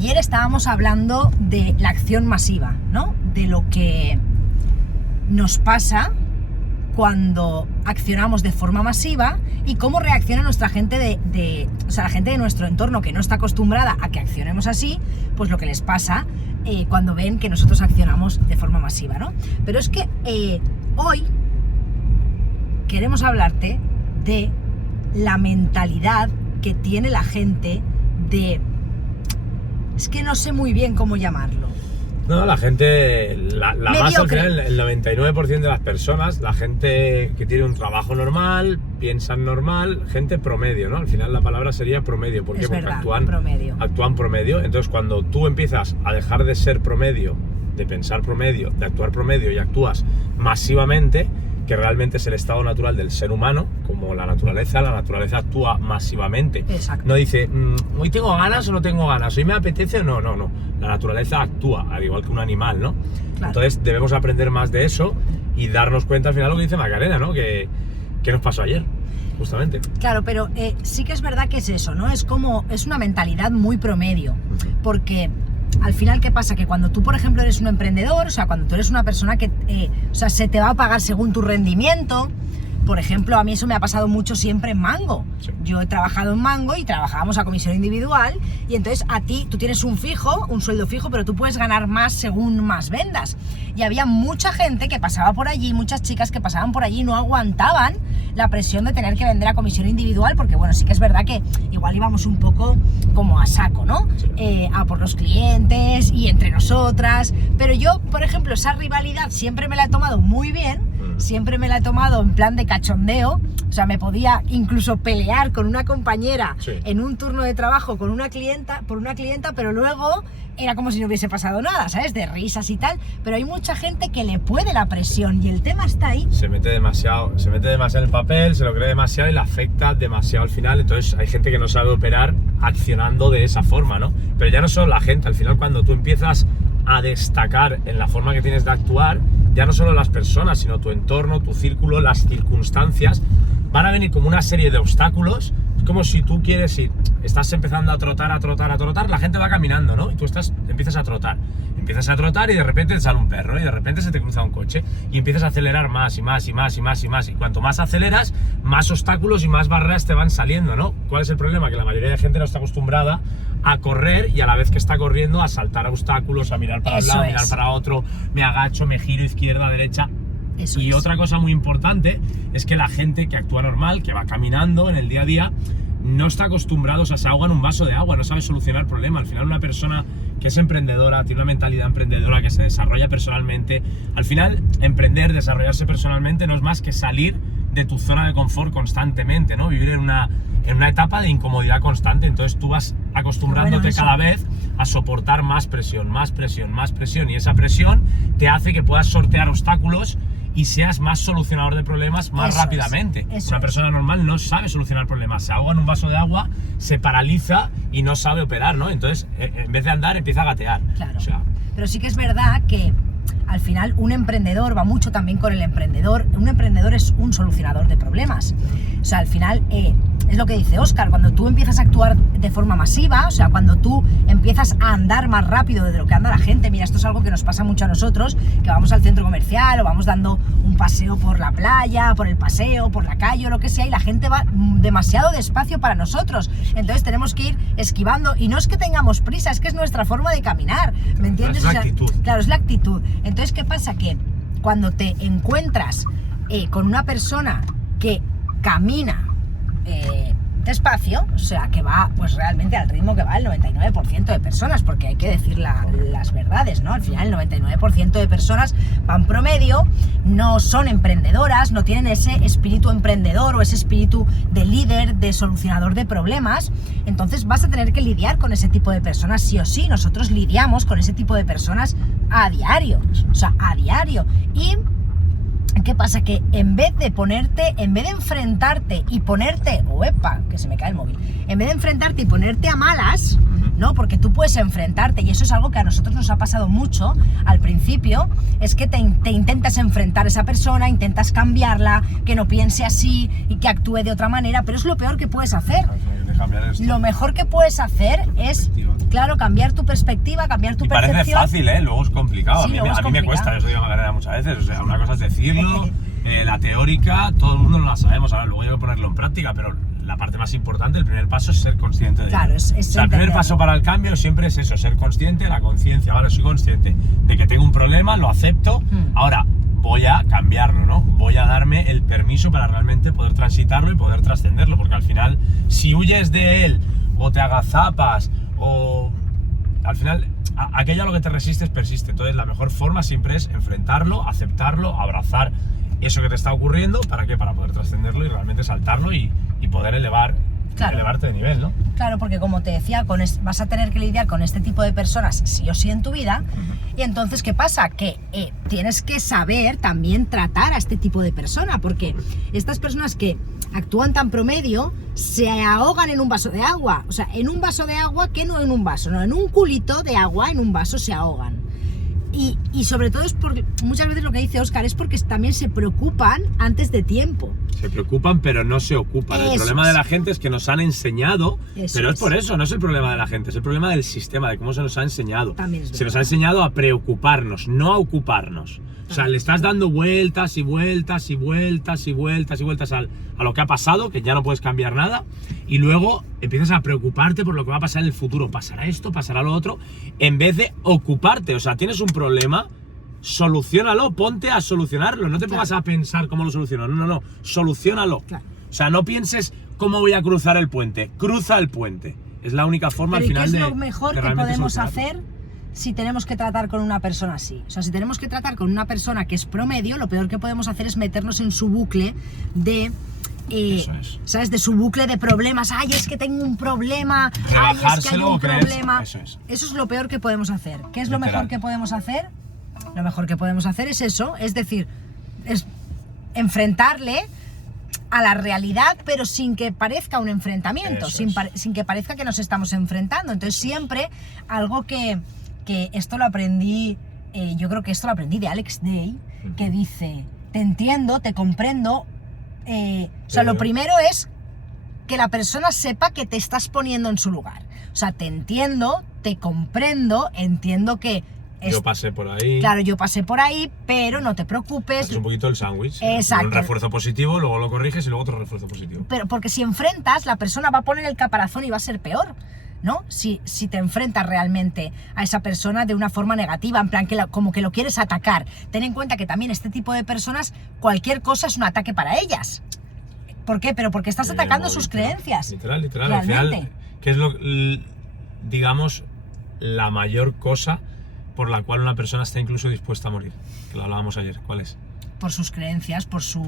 Ayer estábamos hablando de la acción masiva, ¿no? De lo que nos pasa cuando accionamos de forma masiva y cómo reacciona nuestra gente o sea, la gente de nuestro entorno que no está acostumbrada a que accionemos así, pues lo que les pasa cuando ven que nosotros accionamos de forma masiva, ¿no? Pero es que hoy queremos hablarte de la mentalidad que tiene la gente de... Es que no sé muy bien cómo llamarlo. No, la gente, la masa, al Mediocre. final, el 99% de las personas, la gente que tiene un trabajo normal, piensan normal, gente promedio, ¿no? Al final la palabra sería promedio. ¿Por qué? Es Porque verdad, actúan promedio. Entonces, cuando tú empiezas a dejar de ser promedio, de pensar promedio, de actuar promedio y actúas masivamente, que realmente es el estado natural del ser humano, como la naturaleza actúa masivamente. Exacto. No dice, hoy tengo ganas o no tengo ganas, hoy me apetece o no. La naturaleza actúa, al igual que un animal, ¿no? Claro. Entonces debemos aprender más de eso y darnos cuenta al final lo que dice Macarena, ¿no? Que nos pasó ayer, justamente. Claro, pero sí que es verdad que es eso, ¿no? Es una mentalidad muy promedio, porque al final, ¿qué pasa? Que cuando tú, por ejemplo, eres un emprendedor, o sea, cuando tú eres una persona que, o sea, se te va a pagar según tu rendimiento. Por ejemplo, a mí eso me ha pasado mucho siempre en Mango. Sí. Yo he trabajado en Mango y trabajábamos a comisión individual y entonces tú tienes un sueldo fijo, pero tú puedes ganar más según más vendas. Y había mucha gente que pasaba por allí, muchas chicas que pasaban por allí y no aguantaban la presión de tener que vender a comisión individual, porque bueno, sí que es verdad que igual íbamos un poco como a saco, ¿no? A por los clientes y entre nosotras. Pero yo, por ejemplo, esa rivalidad siempre me la he tomado muy bien. Siempre me la he tomado en plan de cachondeo, o sea, me podía incluso pelear con una compañera en un turno de trabajo por una clienta, pero luego era como si no hubiese pasado nada, ¿sabes? De risas y tal, pero hay mucha gente que le puede la presión y el tema está ahí. Se mete demasiado en el papel, se lo cree demasiado y le afecta demasiado al final. Entonces hay gente que no sabe operar accionando de esa forma, ¿no? Pero ya no solo la gente, al final cuando tú empiezas a destacar en la forma que tienes de actuar, ya no solo las personas, sino tu entorno, tu círculo, las circunstancias, van a venir como una serie de obstáculos. Es como si tú estás empezando a trotar, la gente va caminando, ¿no? Y tú empiezas a trotar y de repente te sale un perro y de repente se te cruza un coche y empiezas a acelerar más y cuanto más aceleras, más obstáculos y más barreras te van saliendo, ¿no? ¿Cuál es el problema? Que la mayoría de gente no está acostumbrada a correr y a la vez que está corriendo a saltar obstáculos, a mirar para un lado, mirar para otro, me agacho, me giro izquierda, derecha. Y otra cosa muy importante es que la gente que actúa normal, que va caminando en el día a día, no está acostumbrado, o sea, se ahoga en un vaso de agua, no sabe solucionar problemas. Al final una persona que es emprendedora, tiene una mentalidad emprendedora, que se desarrolla personalmente. Al final, emprender, desarrollarse personalmente no es más que salir de tu zona de confort constantemente, ¿no? Vivir en una etapa de incomodidad constante. Entonces tú vas acostumbrándote cada vez a soportar más presión, y esa presión te hace que puedas sortear obstáculos y seas más solucionador de problemas más rápidamente. Una persona normal no sabe solucionar problemas, se ahoga en un vaso de agua, se paraliza y no sabe operar, ¿no? Entonces, en vez de andar, empieza a gatear. Claro. O sea, pero sí que es verdad que al final un emprendedor va mucho también con el emprendedor. Un emprendedor es un solucionador de problemas. O sea, al final es lo que dice Óscar, cuando tú empiezas a actuar de forma masiva, o sea, cuando tú empiezas a andar más rápido de lo que anda la gente. Mira, esto es algo que nos pasa mucho a nosotros, que vamos al centro comercial o vamos dando un paseo por la playa, por el paseo, por la calle o lo que sea, y la gente va demasiado despacio para nosotros. Entonces tenemos que ir esquivando, y no es que tengamos prisa, es que es nuestra forma de caminar, ¿me entiendes? Es la actitud. Claro, es la actitud. Entonces, ¿qué pasa? Que cuando te encuentras con una persona que camina despacio, o sea, que va pues realmente al ritmo que va el 99% de personas, porque hay que decir las verdades, ¿no? Al final el 99% de personas van promedio, no son emprendedoras, no tienen ese espíritu emprendedor o ese espíritu de líder, de solucionador de problemas. Entonces vas a tener que lidiar con ese tipo de personas sí o sí. Nosotros lidiamos con ese tipo de personas a diario, o sea, a diario. Y ¿qué pasa? Que en vez de enfrentarte y ponerte, que se me cae el móvil, en vez de enfrentarte y ponerte a malas, ¿no? Porque tú puedes enfrentarte, y eso es algo que a nosotros nos ha pasado mucho al principio, es que te intentas enfrentar a esa persona, intentas cambiarla, que no piense así y que actúe de otra manera, pero es lo peor que puedes hacer. Lo mejor que puedes hacer es Claro, cambiar tu perspectiva, cambiar tu percepción. Parece fácil, luego es complicado. Sí, a mí me cuesta, yo soy de Magdalena muchas veces. O sea, una cosa es decirlo, la teórica, todo el mundo no la sabemos. Ahora luego hay que ponerlo en práctica, pero la parte más importante, el primer paso es ser consciente de ello. Claro, o sea, el primer paso para el cambio siempre es eso, ser consciente, la conciencia. Vale, soy consciente de que tengo un problema, lo acepto. Ahora voy a cambiarlo, ¿no? Voy a darme el permiso para realmente poder transitarlo y poder trascenderlo, porque al final, si huyes de él, o te agazapas, o al final aquello a lo que te resistes persiste. Entonces la mejor forma siempre es enfrentarlo, aceptarlo, abrazar eso que te está ocurriendo. ¿Para qué? Para poder trascenderlo y realmente saltarlo y poder elevarte de nivel, ¿no? Claro, porque como te decía, vas a tener que lidiar con este tipo de personas sí o sí en tu vida. Y entonces, ¿qué pasa? Que tienes que saber también tratar a este tipo de persona, porque estas personas que actúan tan promedio se ahogan en un vaso de agua. O sea, en un vaso de agua, que no en un vaso, no, en un culito de agua, en un vaso se ahogan. Y sobre todo es porque muchas veces lo que dice Óscar es porque también se preocupan antes de tiempo. Se preocupan pero no se ocupan. El problema de la gente es que nos han enseñado, pero es por eso, no es el problema de la gente, es el problema del sistema, de cómo se nos ha enseñado. Se nos ha enseñado a preocuparnos, no a ocuparnos. O sea, le estás dando vueltas y vueltas y vueltas y vueltas y vueltas a lo que ha pasado, que ya no puedes cambiar nada, y luego empiezas a preocuparte por lo que va a pasar en el futuro. Pasará esto, pasará lo otro, en vez de ocuparte. O sea, tienes un problema, soluciónalo, ponte a solucionarlo. No te pongas a pensar cómo lo soluciono. No, soluciónalo. Claro. O sea, no pienses cómo voy a cruzar el puente. Cruza el puente. Es la única forma al final de... ¿Qué es lo mejor que podemos hacer si tenemos que tratar con una persona así? O sea, si tenemos que tratar con una persona que es promedio, lo peor que podemos hacer es meternos en su bucle de... ¿sabes? De su bucle de problemas. Ay, es que tengo un problema. Ay, es que hay un problema. Eso es lo peor que podemos hacer. ¿Qué es lo mejor que podemos hacer? Lo mejor que podemos hacer es eso, es decir, es enfrentarle a la realidad, pero sin que parezca un enfrentamiento, sin que parezca que nos estamos enfrentando. Entonces siempre algo que esto lo aprendí, yo creo que esto lo aprendí de Alex Day, que dice, te entiendo, te comprendo. O sea, lo primero es que la persona sepa que te estás poniendo en su lugar. O sea, te entiendo, te comprendo, entiendo que... Yo pasé por ahí. Claro, yo pasé por ahí, pero no te preocupes. Es un poquito el sándwich. Exacto. Un refuerzo positivo, luego lo corriges y luego otro refuerzo positivo. Pero porque si enfrentas, la persona va a poner el caparazón y va a ser peor, ¿no? Si te enfrentas realmente a esa persona de una forma negativa, en plan como que lo quieres atacar. Ten en cuenta que también este tipo de personas, cualquier cosa es un ataque para ellas. ¿Por qué? Pero porque estás atacando sus creencias. Literal. Al final, ¿qué es digamos, la mayor cosa por la cual una persona está incluso dispuesta a morir? Que lo hablábamos ayer. ¿Cuál es? Por sus creencias, por su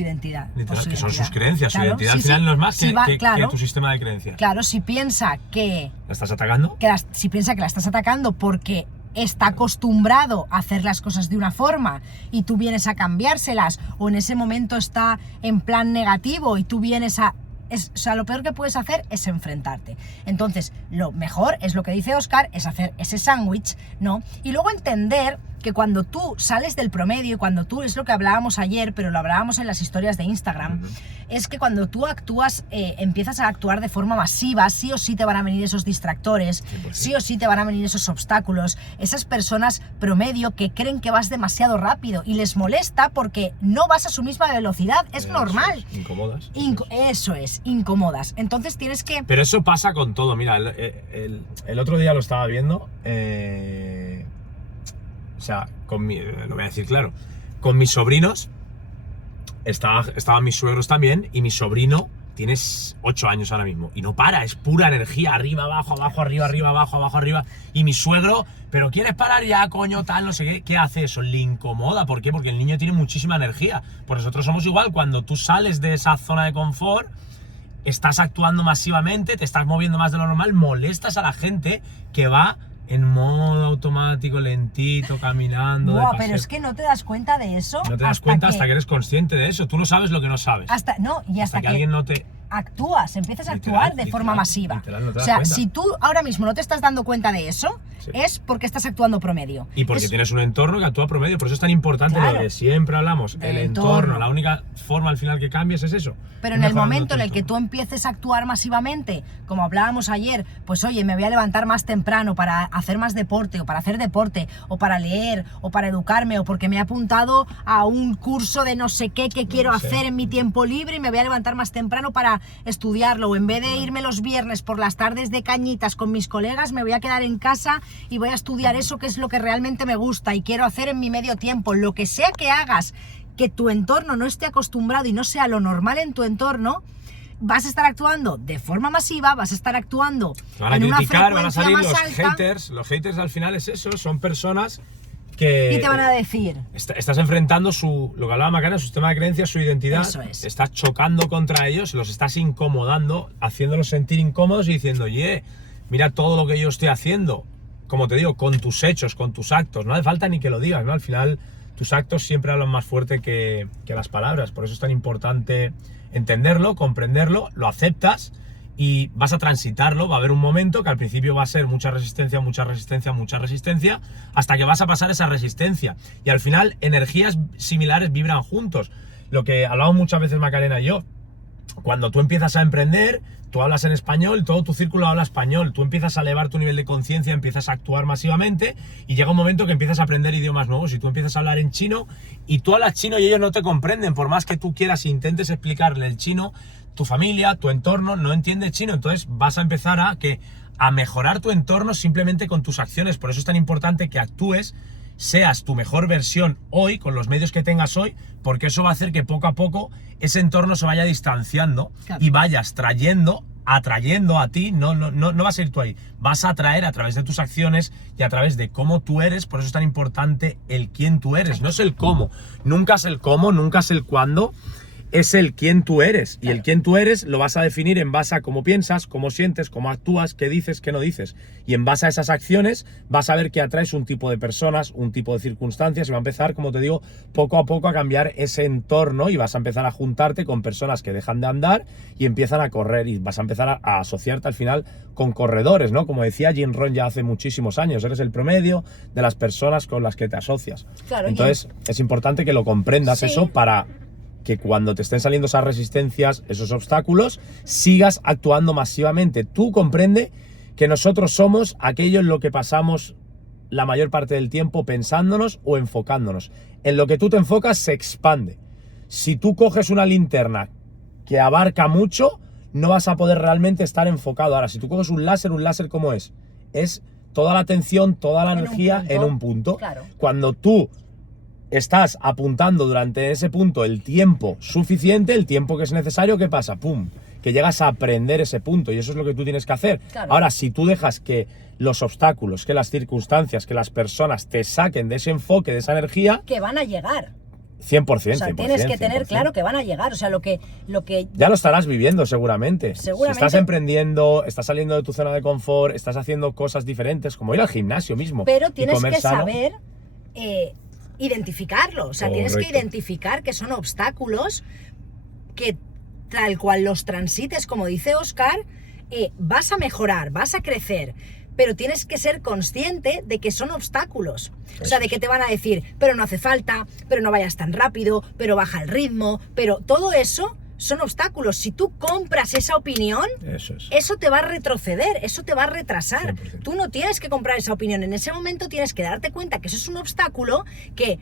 identidad. Literal, que son sus creencias, claro, su identidad al final no es más que tu sistema de creencias. Claro, si piensa que... ¿La estás atacando? Si piensa que la estás atacando porque está acostumbrado a hacer las cosas de una forma y tú vienes a cambiárselas, o en ese momento está en plan negativo y tú vienes a... o sea, lo peor que puedes hacer es enfrentarte. Entonces, lo mejor es lo que dice Óscar, es hacer ese sándwich, ¿no? Y luego entender que cuando tú sales del promedio, cuando tú, es lo que hablábamos ayer, pero lo hablábamos en las historias de Instagram, es que cuando tú actúas, empiezas a actuar de forma masiva, sí o sí te van a venir esos distractores, 100%. Sí o sí te van a venir esos obstáculos, esas personas promedio que creen que vas demasiado rápido y les molesta porque no vas a su misma velocidad, es normal. Incomodas. Eso es, incomodas. Entonces tienes que... Pero eso pasa con todo, mira, el otro día lo estaba viendo, o sea, lo voy a decir claro, con mis sobrinos, estaban mis suegros también, y mi sobrino tiene 8 años ahora mismo, y no para, es pura energía, arriba, abajo, abajo, arriba, arriba, abajo, abajo, arriba, y mi suegro, pero ¿quieres parar ya, coño, tal, no sé qué? ¿Qué hace eso? Le incomoda, ¿por qué? Porque el niño tiene muchísima energía, pues nosotros somos igual, cuando tú sales de esa zona de confort, estás actuando masivamente, te estás moviendo más de lo normal, molestas a la gente que va en modo automático, lentito, caminando. Buah, pero es que no te das cuenta de eso. No te das cuenta hasta que eres consciente de eso. Tú no sabes lo que no sabes. Hasta que alguien no te... actúas, empiezas a actuar de forma masiva. Literal, no te das o sea, cuenta. si tú ahora mismo no te estás dando cuenta de eso, Sí. es porque estás actuando promedio. Y porque tienes un entorno que actúa promedio, por eso es tan importante Claro. lo que siempre hablamos, Del el entorno, entorno. la única forma al final que cambies es eso. Pero en el mejorando momento tu en el que entorno. tú empieces a actuar masivamente, como hablábamos ayer, pues oye, me voy a levantar más temprano para hacer más deporte, o para hacer deporte, o para leer, o para educarme, o porque me he apuntado a un curso de no sé qué que quiero Sí. hacer en mi tiempo libre y me voy a levantar más temprano para estudiarlo, o en vez de irme los viernes por las tardes de cañitas con mis colegas, me voy a quedar en casa y voy a estudiar eso que es lo que realmente me gusta y quiero hacer en mi medio tiempo. Lo que sea que hagas, que tu entorno no esté acostumbrado y no sea lo normal en tu entorno, vas a estar actuando de forma masiva, vas a estar actuando Te van a en una criticar, van a frecuencia salir más los alta haters. Los haters al final es eso, son personas que... y te van a decir, Estás enfrentando lo que hablaba Macarena, su sistema de creencias, su identidad. Eso es. Estás chocando contra ellos, los estás incomodando, haciéndolos sentir incómodos y diciendo, oye, mira todo lo que yo estoy haciendo. Como te digo, con tus hechos, con tus actos. No hace falta ni que lo digas, ¿no? Al final, tus actos siempre hablan más fuerte que las palabras. Por eso es tan importante entenderlo, comprenderlo, lo aceptas y vas a transitarlo. Va a haber un momento que al principio va a ser mucha resistencia, mucha resistencia, mucha resistencia, hasta que vas a pasar esa resistencia. Y al final, energías similares vibran juntos. Lo que hablamos muchas veces Macarena y yo, cuando tú empiezas a emprender, tú hablas en español, todo tu círculo habla español, tú empiezas a elevar tu nivel de conciencia, empiezas a actuar masivamente y llega un momento que empiezas a aprender idiomas nuevos y tú empiezas a hablar en chino y tú hablas chino y ellos no te comprenden, por más que tú quieras e intentes explicarle el chino, tu familia, tu entorno no entiende chino, entonces vas a empezar a mejorar tu entorno simplemente con tus acciones. Por eso es tan importante que actúes, seas tu mejor versión hoy, con los medios que tengas hoy, porque eso va a hacer que poco a poco ese entorno se vaya distanciando. Claro. Y vayas atrayendo a ti, no vas a ir tú ahí, vas a atraer a través de tus acciones y a través de cómo tú eres. Por eso es tan importante el quién tú eres, no es el cómo, nunca es el cómo, nunca es el cuándo, es el quién tú eres. Y el quién tú eres lo vas a definir en base a cómo piensas, cómo sientes, cómo actúas, qué dices, qué no dices. Y en base a esas acciones vas a ver que atraes un tipo de personas, un tipo de circunstancias y va a empezar, como te digo, poco a poco a cambiar ese entorno y vas a empezar a juntarte con personas que dejan de andar y empiezan a correr y vas a empezar a asociarte al final con corredores, ¿no? Como decía Jim Rohn ya hace muchísimos años, eres el promedio de las personas con las que te asocias. Claro, entonces es importante que lo comprendas Sí. eso para que cuando te estén saliendo esas resistencias, esos obstáculos, sigas actuando masivamente. Tú comprende que nosotros somos aquello en lo que pasamos la mayor parte del tiempo pensándonos o enfocándonos. En lo que tú te enfocas se expande. Si tú coges una linterna que abarca mucho, no vas a poder realmente estar enfocado. Ahora, si tú coges un láser ¿cómo es? Es toda la atención, toda la En un energía punto. en un punto. Claro. Cuando tú estás apuntando durante ese punto el tiempo suficiente, el tiempo que es necesario, ¿qué pasa? ¡Pum! Que llegas a aprender ese punto y eso es lo que tú tienes que hacer. Claro. Ahora, si tú dejas que los obstáculos, que las circunstancias, que las personas te saquen de ese enfoque, de esa energía, que van a llegar. 100%, O sea, 100%, tienes que tener 100%. claro que van a llegar. O sea, lo que Ya lo estarás viviendo seguramente. Seguramente. Si estás emprendiendo, estás saliendo de tu zona de confort, estás haciendo cosas diferentes, como ir al gimnasio mismo. pero y tienes comer que sano. saber identificarlo. O sea, tienes que Correcto. identificar que son obstáculos que tal cual los transites, como dice Óscar, vas a mejorar, vas a crecer. Pero tienes que ser consciente de que son obstáculos. O sea, de que te van a decir, pero no hace falta, pero no vayas tan rápido, pero baja el ritmo, pero todo eso son obstáculos. Si tú compras esa opinión, Eso es. eso te va a retroceder, eso te va a retrasar. 100%. Tú no tienes que comprar esa opinión. En ese momento tienes que darte cuenta que eso es un obstáculo, que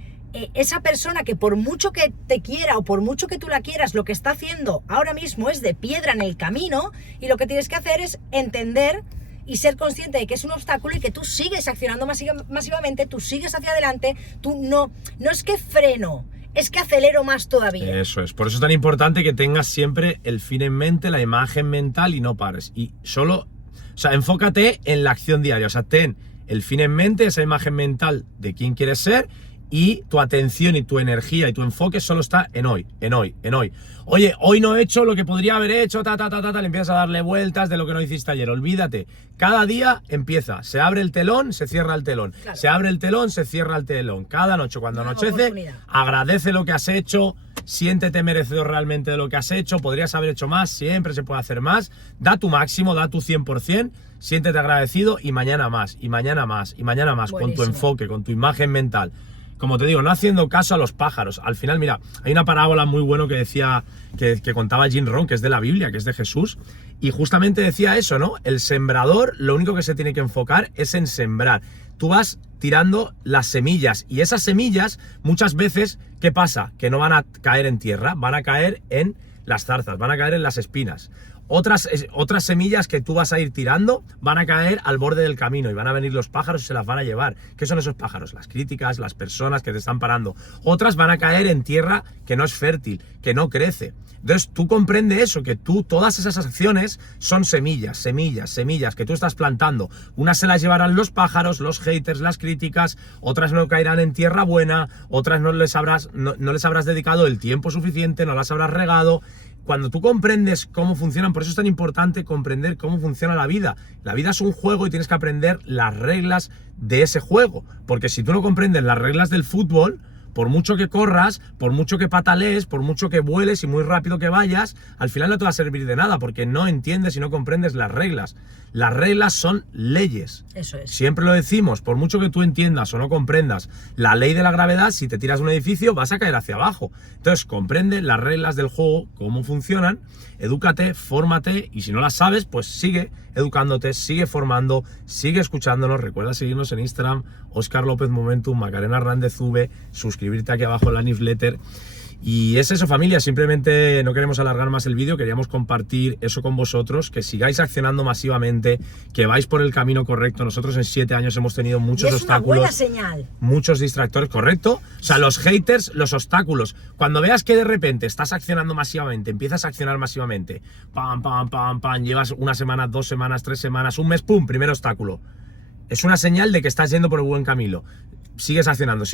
esa persona que por mucho que te quiera o por mucho que tú la quieras, lo que está haciendo ahora mismo es de piedra en el camino, y lo que tienes que hacer es entender y ser consciente de que es un obstáculo y que tú sigues accionando masivamente, tú sigues hacia adelante, tú no es que freno, es que acelero más todavía. Eso es. Por eso es tan importante que tengas siempre el fin en mente, la imagen mental y no pares. Y solo, o sea, enfócate en la acción diaria. O sea, ten el fin en mente, esa imagen mental de quién quieres ser y tu atención y tu energía y tu enfoque solo está en hoy, en hoy, en hoy. Oye, hoy no he hecho lo que podría haber hecho, le empiezas a darle vueltas de lo que no hiciste ayer. Olvídate, cada día empieza, se abre el telón, se cierra el telón, claro. Se abre el telón, se cierra el telón. Cada noche cuando anochece, agradece lo que has hecho, siéntete merecedor realmente de lo que has hecho, podrías haber hecho más, siempre se puede hacer más, da tu máximo, da tu 100%, siéntete agradecido y mañana más, y mañana más, y mañana más. Buenísimo. Con tu enfoque, con tu imagen mental. Como te digo, no haciendo caso a los pájaros. Al final, mira, hay una parábola muy buena que decía, que contaba Jim Rohn, que es de la Biblia, que es de Jesús, y justamente decía eso, ¿no? El sembrador, lo único que se tiene que enfocar es en sembrar. Tú vas tirando las semillas, y esas semillas, muchas veces, ¿qué pasa? Que no van a caer en tierra, van a caer en las zarzas, van a caer en las espinas. Otras semillas que tú vas a ir tirando van a caer al borde del camino y van a venir los pájaros y se las van a llevar. ¿Qué son esos pájaros? Las críticas, las personas que te están parando. Otras van a caer en tierra que no es fértil, que no crece. Entonces tú comprendes eso, que todas esas acciones son semillas, que tú estás plantando. Unas se las llevarán los pájaros, los haters, las críticas, otras no caerán en tierra buena, otras no les habrás dedicado el tiempo suficiente, no las habrás regado. Cuando tú comprendes cómo funcionan, por eso es tan importante comprender cómo funciona la vida. La vida es un juego y tienes que aprender las reglas de ese juego. Porque si tú no comprendes las reglas del fútbol, por mucho que corras, por mucho que patalees, por mucho que vueles y muy rápido que vayas, al final no te va a servir de nada porque no entiendes y no comprendes las reglas. Las reglas son leyes. Eso es. Siempre lo decimos, por mucho que tú entiendas o no comprendas la ley de la gravedad, si te tiras de un edificio vas a caer hacia abajo. Entonces comprende las reglas del juego, cómo funcionan, edúcate, fórmate y si no las sabes, pues sigue educándote, sigue formando, sigue escuchándonos. Recuerda seguirnos en Instagram, Óscar López Momentum, Macarena Hernández V, suscribirte aquí abajo en la newsletter. Y es eso, familia, simplemente no queremos alargar más el vídeo, queríamos compartir eso con vosotros, que sigáis accionando masivamente, que vais por el camino correcto. Nosotros en 7 años hemos tenido muchos obstáculos, una buena señal. Muchos distractores, ¿correcto? O sea, los haters, los obstáculos. Cuando veas que de repente estás accionando masivamente, empiezas a accionar masivamente, pam, llevas una semana, 2 semanas, 3 semanas, un mes, pum, primer obstáculo. Es una señal de que estás yendo por el buen camino. Sigues accionando,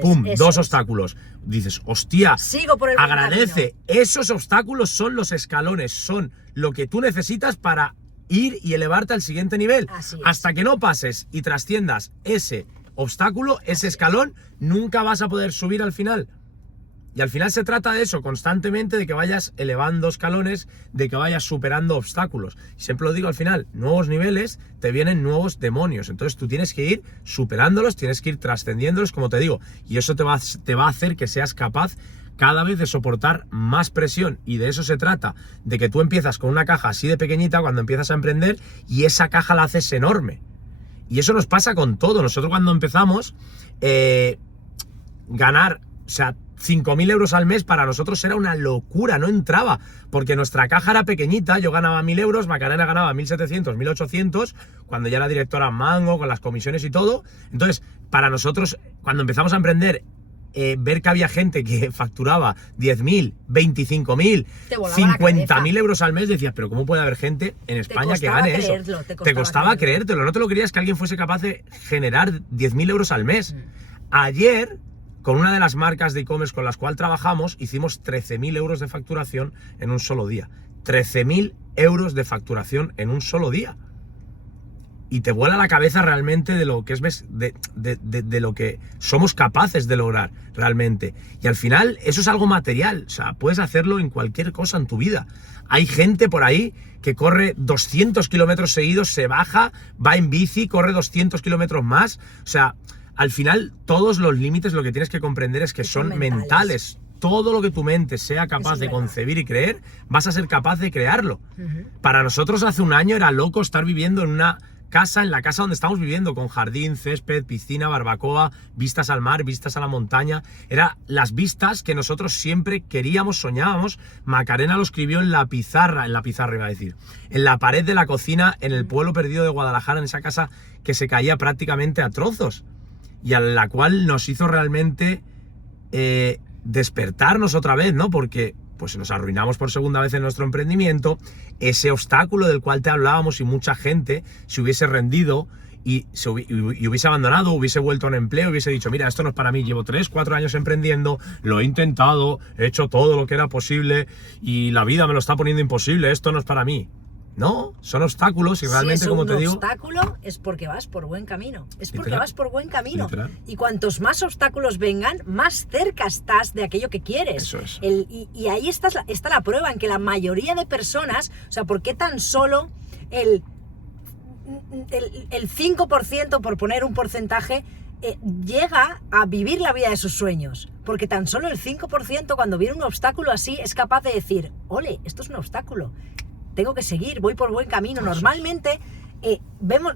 pum, 2 obstáculos. Dices, hostia, sigo por el agradece. Esos obstáculos son los escalones, son lo que tú necesitas para ir y elevarte al siguiente nivel. Hasta que no pases y trasciendas ese obstáculo, ese escalón, nunca vas a poder subir al final. Y al final se trata de eso, constantemente, de que vayas elevando escalones, de que vayas superando obstáculos. Siempre lo digo al final, nuevos niveles, te vienen nuevos demonios. Entonces tú tienes que ir superándolos, tienes que ir trascendiéndolos, como te digo. Y eso te va a hacer que seas capaz cada vez de soportar más presión. Y de eso se trata, de que tú empiezas con una caja así de pequeñita cuando empiezas a emprender y esa caja la haces enorme. Y eso nos pasa con todo. Nosotros cuando empezamos, ganar, o sea, 5.000 euros al mes para nosotros era una locura, no entraba, porque nuestra caja era pequeñita, yo ganaba 1.000 euros, Macarena ganaba 1.700, 1.800, cuando ya era directora Mango, con las comisiones y todo. Entonces, para nosotros, cuando empezamos a emprender, ver que había gente que facturaba 10.000, 25.000, 50.000 euros al mes, decías, pero ¿cómo puede haber gente en España que gane eso? Te costaba creértelo, no te lo creías que alguien fuese capaz de generar 10.000 euros al mes. Ayer, con una de las marcas de e-commerce con las cuales trabajamos, hicimos 13.000 euros de facturación en un solo día. 13.000 euros de facturación en un solo día. Y te vuela la cabeza realmente de lo que es de lo que somos capaces de lograr realmente. Y al final eso es algo material, o sea, puedes hacerlo en cualquier cosa en tu vida. Hay gente por ahí que corre 200 kilómetros seguidos, se baja, va en bici, corre 200 kilómetros más, o sea, al final, todos los límites lo que tienes que comprender es que son mentales. Todo lo que tu mente sea capaz de concebir y creer, vas a ser capaz de crearlo. Para nosotros hace un año era loco estar viviendo en una casa, en la casa donde estamos viviendo, con jardín, césped, piscina, barbacoa, vistas al mar, vistas a la montaña. Eran las vistas que nosotros siempre queríamos, soñábamos. Macarena lo escribió en la pizarra iba a decir, en la pared de la cocina, en el pueblo perdido de Guadalajara, en esa casa que se caía prácticamente a trozos. Y a la cual nos hizo realmente despertarnos otra vez, ¿no? Porque pues nos arruinamos por segunda vez en nuestro emprendimiento, ese obstáculo del cual te hablábamos y mucha gente se hubiese rendido y hubiese abandonado, hubiese vuelto a un empleo, hubiese dicho, mira, esto no es para mí, llevo 3, 4 años emprendiendo, lo he intentado, he hecho todo lo que era posible y la vida me lo está poniendo imposible, esto no es para mí. No, son obstáculos y realmente, si es como te digo... un obstáculo es porque vas por buen camino, es porque literal, vas por buen camino. literal. Y cuantos más obstáculos vengan, más cerca estás de aquello que quieres. Eso es. Y ahí está la prueba, en que la mayoría de personas, o sea, ¿por qué tan solo el 5%, por poner un porcentaje, llega a vivir la vida de sus sueños? Porque tan solo el 5%, cuando viene un obstáculo así, es capaz de decir, ole, esto es un obstáculo, tengo que seguir, voy por buen camino. Normalmente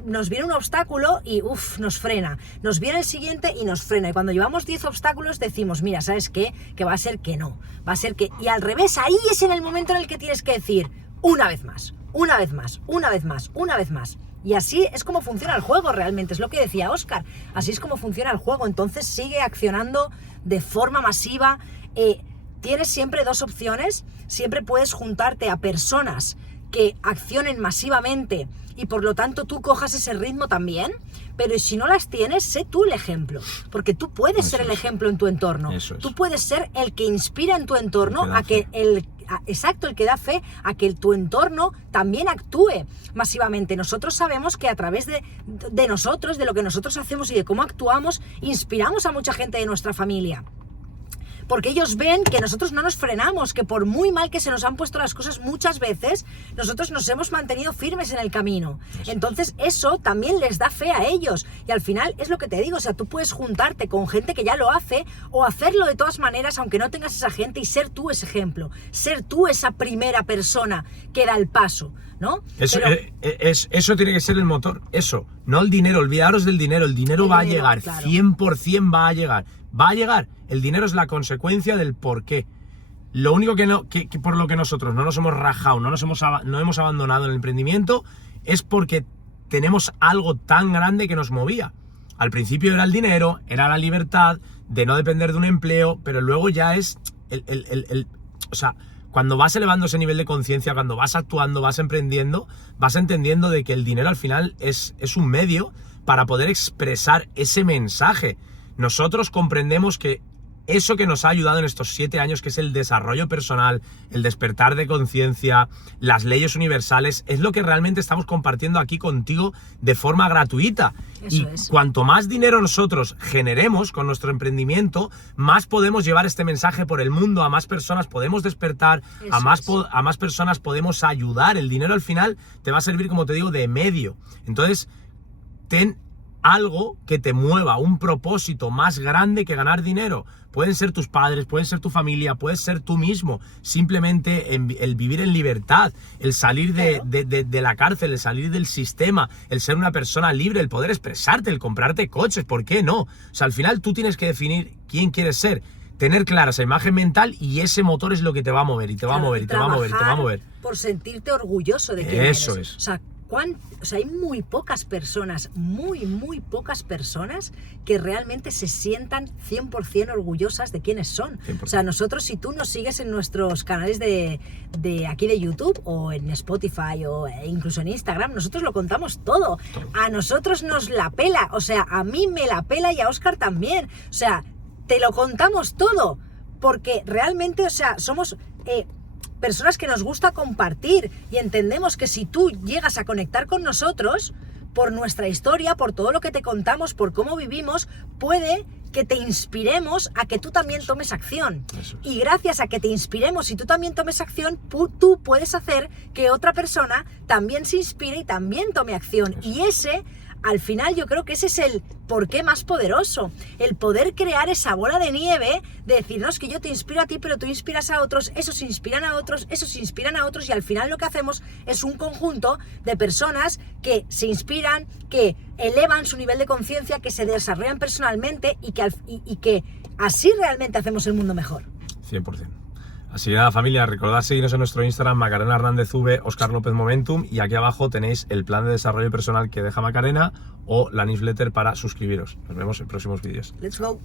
nos viene un obstáculo y nos frena, nos viene el siguiente y nos frena, y cuando llevamos 10 obstáculos decimos, mira, ¿sabes qué? Que va a ser que no, va a ser que... Y al revés, ahí es en el momento en el que tienes que decir, una vez más, una vez más, una vez más, una vez más. Y así es como funciona el juego realmente, es lo que decía Óscar, así es como funciona el juego. Entonces sigue accionando de forma masiva. Tienes siempre 2 opciones, siempre puedes juntarte a personas que accionen masivamente y por lo tanto tú cojas ese ritmo también, pero si no las tienes, sé tú el ejemplo, porque tú puedes ser el ejemplo en tu entorno, tú puedes ser el que inspira en tu entorno a que el que da fe a que tu entorno también actúe masivamente. Nosotros sabemos que a través de nosotros, de lo que nosotros hacemos y de cómo actuamos, inspiramos a mucha gente de nuestra familia. Porque ellos ven que nosotros no nos frenamos, que por muy mal que se nos han puesto las cosas muchas veces, nosotros nos hemos mantenido firmes en el camino. Entonces eso también les da fe a ellos. Y al final es lo que te digo, o sea, tú puedes juntarte con gente que ya lo hace o hacerlo de todas maneras, aunque no tengas esa gente, y ser tú ese ejemplo, ser tú esa primera persona que da el paso, ¿no? Eso tiene que ser el motor, eso, no el dinero, olvidaros del dinero, el dinero va a llegar, claro. 100% va a llegar. Va a llegar, el dinero es la consecuencia del por qué. Lo único que por lo que nosotros no nos hemos rajado, no hemos abandonado el emprendimiento, es porque tenemos algo tan grande que nos movía. Al principio era el dinero, era la libertad de no depender de un empleo, pero luego ya es o sea, cuando vas elevando ese nivel de conciencia, cuando vas actuando, vas emprendiendo, vas entendiendo de que el dinero al final es un medio para poder expresar ese mensaje. Nosotros comprendemos que eso que nos ha ayudado en estos 7 años, que es el desarrollo personal, el despertar de conciencia, las leyes universales, es lo que realmente estamos compartiendo aquí contigo de forma gratuita. Eso es. Cuanto más dinero nosotros generemos con nuestro emprendimiento, más podemos llevar este mensaje por el mundo, a más personas podemos despertar, a más personas podemos ayudar. El dinero al final te va a servir, como te digo, de medio. Entonces, ten algo que te mueva, un propósito más grande que ganar dinero. Pueden ser tus padres, pueden ser tu familia, puedes ser tú mismo. Simplemente el vivir en libertad, el salir de la cárcel, el salir del sistema, el ser una persona libre, el poder expresarte, el comprarte coches, ¿por qué no? O sea, al final tú tienes que definir quién quieres ser, tener clara esa imagen mental, y ese motor es lo que te va a mover, y te va a mover, y te va a mover, y te va a mover. Por sentirte orgulloso de quién eres. Eso es. O sea, hay muy pocas personas, muy pocas personas que realmente se sientan 100% orgullosas de quiénes son. 100%. O sea, nosotros, si tú nos sigues en nuestros canales de aquí de YouTube o en Spotify o incluso en Instagram, nosotros lo contamos todo. A nosotros nos la pela, o sea, a mí me la pela y a Óscar también. O sea, te lo contamos todo, porque realmente, o sea, somos... personas que nos gusta compartir, y entendemos que si tú llegas a conectar con nosotros por nuestra historia, por todo lo que te contamos, por cómo vivimos, puede que te inspiremos a que tú también tomes acción. Y gracias a que te inspiremos y tú también tomes acción, tú puedes hacer que otra persona también se inspire y también tome acción. Y al final yo creo que ese es el porqué más poderoso, el poder crear esa bola de nieve, de decir, no, es que yo te inspiro a ti, pero tú inspiras a otros, esos inspiran a otros, esos inspiran a otros, y al final lo que hacemos es un conjunto de personas que se inspiran, que elevan su nivel de conciencia, que se desarrollan personalmente y que así realmente hacemos el mundo mejor. 100%. Así que nada, familia, recordad seguirnos en nuestro Instagram, Macarena Hernández V, Óscar López Momentum, y aquí abajo tenéis el plan de desarrollo personal que deja Macarena o la newsletter para suscribiros. Nos vemos en próximos vídeos. Let's go.